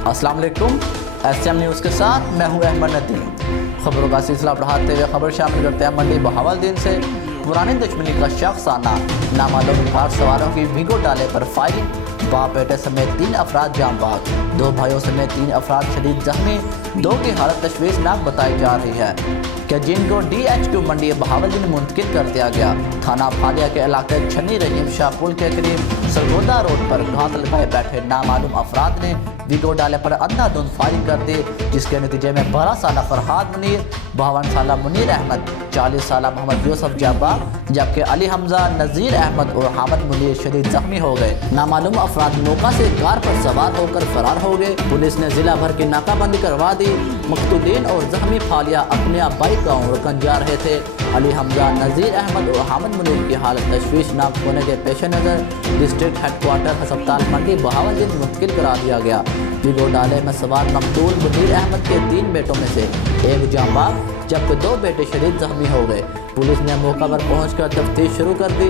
अस्सलाम वालेकुम। SM news के साथ मैं हूं अहमद नदीम। खबरों का सिलसिला बढ़ाते हुए खबर शामिल करते हैं मंडी बहावलदीन से। पुरानी दुश्मनी का शख्स आना, नामालूम कार सवारों की वीगो डाले पर फायरिंग, बाप बेटे समेत 3 अफराद जाम बाग, 2 भाइयों समेत 3 अफराद शदीद जख्मी, 2 की हालत तशवीशनाक बताई जा रही है कि जिनको DHQ मंडी बहावलदीन मुंतकिल कर दिया गया। थाना फालिया के इलाके छन्नी रहीम शाह पुल के करीब सरगोदा रोड पर घात लगाए बैठे नामालूम अफराद ने वीगो डाले पर अंधाधुंध फायरिंग कर दी, जिसके नतीजे में 12 साल फरहाद मुनीर, 52 साल मुनीर अहमद, 40 साल मोहम्मद यूसुफ जाबा, जबकि अली हमजा, नज़ीर अहमद और हामिद मुनीर शदीद जख्मी हो गए। नामालूम अफराद मौका से कार पर सवार होकर फरार हो गए। पुलिस ने जिला भर की नाकाबंदी करवा दी। मकतूलीन और जख्मी फालिया अपने बाइक का रुकन जा रहे थे। अली हमजा, नज़ीर अहमद और हामिद मुनीर की हालत तशवीशनाक होने के पेश नज़र डिस्ट्रिक्ट हेडक्वार्टर अस्पताल मंडी बहावलदीन मुंतकिल करा दिया गया। वीगो डाले में सवार मकतूल मुनीर अहमद के 3 बेटों में से 1 जाम बाग, जबकि 2 बेटे शदीद जख्मी हो गए। पुलिस ने मौका पर पहुंचकर तफ्तीश शुरू कर दी।